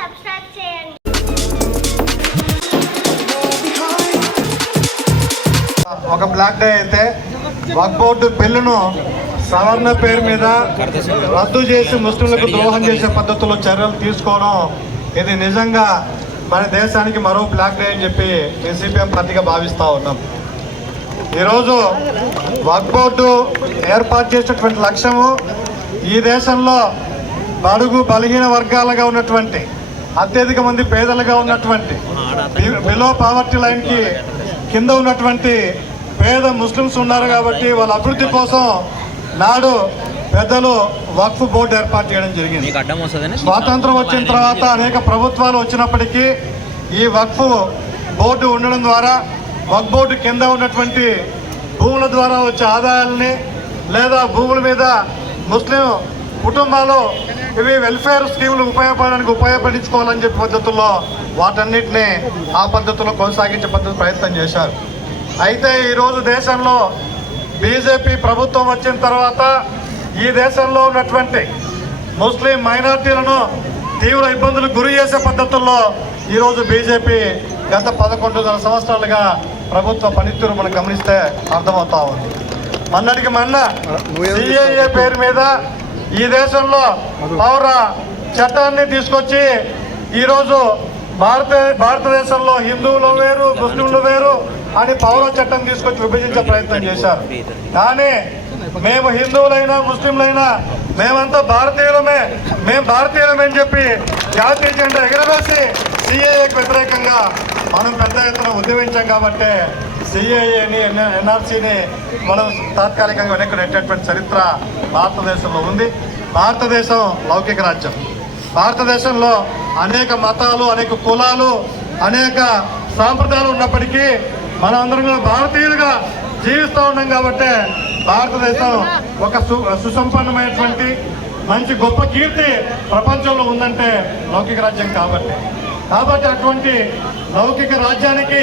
Subscribe చేయండి. ఒక black day అయితే వక్ బోర్డు బిల్లును సవరణ పేరు మీద రద్దు చేసి ముస్లింలకు ద్రోహం చేసే పద్ధతిలో చర్యలు తీసుకోవడం ఇది నిజంగా మన దేశానికి మరో బ్లాక్ డే అని చెప్పి మేము సిపిఎం పార్టీగా భావిస్తూ ఉన్నాం. ఈరోజు వక్ బోర్డు ఏర్పాటు చేసినటువంటి లక్ష్యము ఈ దేశంలో బడుగు బలహీన వర్గాలుగా ఉన్నటువంటి అత్యధిక మంది పేదలుగా ఉన్నటువంటి బిలో పావర్టీ లైన్కి కింద ఉన్నటువంటి పేద ముస్లిమ్స్ ఉన్నారు కాబట్టి వాళ్ళ అభివృద్ధి కోసం నాడు పెద్దలు వక్ఫ్ బోర్డు ఏర్పాటు చేయడం జరిగింది. స్వాతంత్రం వచ్చిన తర్వాత అనేక ప్రభుత్వాలు వచ్చినప్పటికీ ఈ వక్ఫ్ బోర్డు ఉండడం ద్వారా వక్ఫ్ బోర్డు కింద ఉన్నటువంటి భూముల ద్వారా వచ్చే ఆదాయాల్ని లేదా భూముల మీద ముస్లిం కుటుంబాలు ఇవి వెల్ఫేర్ స్కీములు ఉపయోగపడడానికి ఉపయోగపడించుకోవాలని చెప్పి పద్ధతుల్లో వాటన్నిటిని ఆ పద్ధతిలో కొనసాగించే పద్ధతి ప్రయత్నం చేశారు. అయితే ఈరోజు దేశంలో బీజేపీ ప్రభుత్వం వచ్చిన తర్వాత ఈ దేశంలో ఉన్నటువంటి ముస్లిం మైనార్టీలను తీవ్ర ఇబ్బందులకు గురి చేసే పద్ధతుల్లో ఈరోజు బీజేపీ గత పదకొండున్నర సంవత్సరాలుగా ప్రభుత్వ పనితీరు మనం గమనిస్తే అర్థమవుతా ఉంది. మొన్నటికి మొన్న సిఏఏ పేరు మీద ఈ దేశంలో పౌర చట్టాన్ని తీసుకొచ్చి ఈరోజు భారత భారతదేశంలో హిందువులు వేరు ముస్లింలు వేరు అని పౌర చట్టం తీసుకొచ్చి విభజించే ప్రయత్నం చేశారు. కానీ మేము హిందువులైనా ముస్లింలైనా మేమంతా భారతీయులమే మేము భారతీయులమే అని చెప్పి జాతీయ జెండా ఎగరవేసి సిఏఏకి వ్యతిరేకంగా మనం పెద్ద ఎత్తున ఉద్యమించాం కాబట్టి సిఏఏని ఎన్ఆర్సీని మనం తాత్కాలికంగా వెనక్కి నెట్టేటువంటి చరిత్ర భారతదేశంలో ఉంది. భారతదేశం లౌకిక రాజ్యం. భారతదేశంలో అనేక మతాలు అనేక కులాలు అనేక సాంప్రదాయాలు ఉన్నప్పటికీ మనందరం కూడా భారతీయులుగా జీవిస్తూ ఉన్నాం కాబట్టి భారతదేశం ఒక సు సుసంపన్నమైనటువంటి మంచి గొప్ప కీర్తి ప్రపంచంలో ఉందంటే లౌకిక రాజ్యం కాబట్టి. కాబట్టి అటువంటి లౌకిక రాజ్యానికి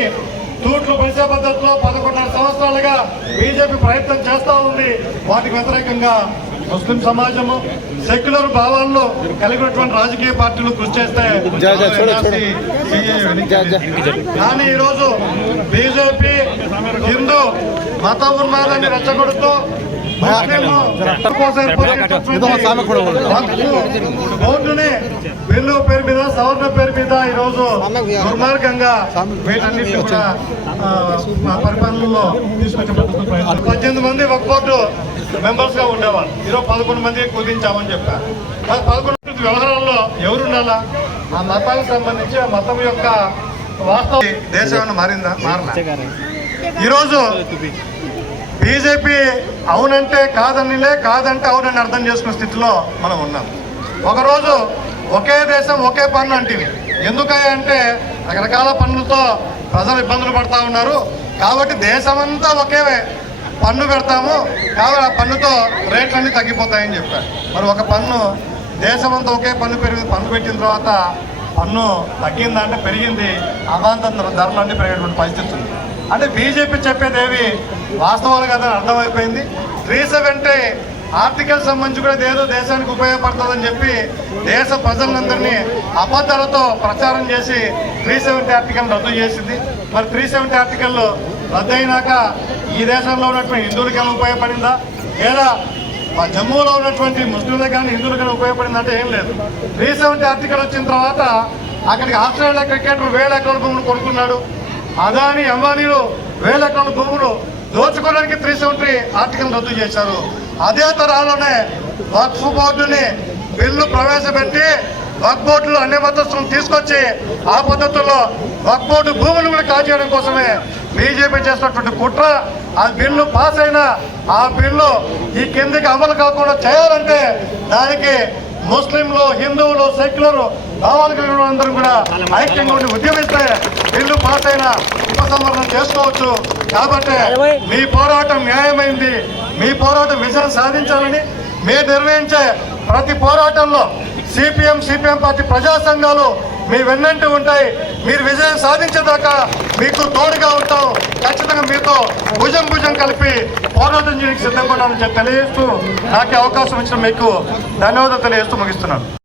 తూట్లు పరిసే పద్ధతిలో పదకొండున్నర సంవత్సరాలుగా బీజేపీ ప్రయత్నం చేస్తూ ఉంది. వాటికి వ్యతిరేకంగా ముస్లిం సమాజము సెక్యులర్ భావాల్లో కలిగినటువంటి రాజకీయ పార్టీలు కృషి చేస్తే కానీ ఈరోజు బీజేపీ హిందూ మత ఉన్మాదాన్ని రెచ్చగొడుతూ బోర్డుని బిల్లు పేరు మీద సవర్ణ పేరు మీద ఈరోజు దుర్మార్గంగా వీటన్నిటి కూడా పరిపాలనలో తీసుకొచ్చిన పద్దెనిమిది మంది ఒక బోర్డు మెంబర్స్గా ఉండేవాళ్ళు. ఈరోజు పదకొండు మంది కుదించామని చెప్పారు. పదకొండు వ్యవహారాల్లో ఎవరు ఉండాలా ఆ మతాలకు సంబంధించి ఆ మతం యొక్క వాస్తవ దేశం మారిందా? మారలా? ఈరోజు బీజేపీ అవునంటే కాదనిలే కాదంటే అవునని అర్థం చేసుకునే స్థితిలో మనం ఉన్నాం. ఒకరోజు ఒకే దేశం ఒకే పన్ను అంటే ఎందుకయ్యా అంటే రకరకాల పన్నులతో ప్రజలు ఇబ్బందులు పడతా ఉన్నారు. కాబట్టి దేశమంతా ఒకే పన్ను పెడతాము. కాబట్టి ఆ పన్నుతో రేట్లన్నీ తగ్గిపోతాయని చెప్పారు. మరి ఒక పన్ను దేశమంతా ఒకే పన్ను పెరిగి పన్ను పెట్టిన తర్వాత పన్ను తగ్గిందా అంటే పెరిగింది. అవాంతర ధరలు అన్నీ పెరిగేటువంటి పరిస్థితి ఉంది. అంటే బీజేపీ చెప్పేదేవి వాస్తవాలకు వాస్తవాలు అర్థమైపోయింది. త్రీ అంటే ఆర్టికల్ సంబంధించి కూడా ఏదో దేశానికి ఉపయోగపడుతుందని చెప్పి దేశ ప్రజలందరినీ అబద్ధాలతో ప్రచారం చేసి త్రీ సెవెంటీ ఆర్టికల్ రద్దు చేసింది. మరి త్రీ సెవెంటీ ఆర్టికల్ రద్దు అయినాక ఈ దేశంలో ఉన్నటువంటి హిందువులకి ఏమైనా ఉపయోగపడిందా? లేదా మా జమ్మూలో ఉన్నటువంటి ముస్లింలకు కానీ హిందువులకు కానీ ఉపయోగపడిందంటే ఏం లేదు. త్రీ సెవెంటీ ఆర్టికల్ వచ్చిన తర్వాత అక్కడికి ఆస్ట్రేలియా క్రికెటర్ వేల ఎకరాల భూములు కొనుక్కున్నాడు. అదాని అంబానీలు వేల ఎకరాల భూములు దోచుకోవడానికి త్రీ సెవెంటీ ఆర్టికల్ రద్దు చేశారు. అదే తరహాలోనే వక్ఫ్ బోర్డుని బిల్లు ప్రవేశపెట్టి వక్ బోర్డులో అన్ని మద్దతులను తీసుకొచ్చి ఆ పద్ధతుల్లో వక్ బోర్డు భూములు కూడా కాజేయడం కోసమే బీజేపీ చేసినటువంటి కుట్ర. ఆ బిల్లు పాస్ అయినా ఆ బిల్లు ఈ కిందకి అమలు కాకుండా చేయాలంటే దానికి ముస్లింలు హిందువులు సెక్యులర్ భావాలు కలిగిన అందరూ కూడా ఐక్యంగా ఉండి ఉద్యమిస్తే బిల్లు పాస్ అయినా ఉపసంహరణ చేసుకోవచ్చు. కాబట్టి మీ పోరాటం న్యాయమైంది. మీ పోరాటం విజయం సాధించాలని మీరు నిర్వహించే ప్రతి పోరాటంలో సిపిఎం సిపిఎం పార్టీ ప్రజా సంఘాలు మీ వెన్నంటి ఉంటాయి. మీరు విజయం సాధించేదాకా మీకు తోడుగా ఉంటాం. ఖచ్చితంగా మీతో భుజం భుజం కలిపి పోరాటం చేయడానికి సిద్ధంగా ఉన్నామని చెప్పి తెలియజేస్తూ నాకు అవకాశం ఇచ్చిన మీకు ధన్యవాదాలు తెలియజేస్తూ ముగిస్తున్నాను.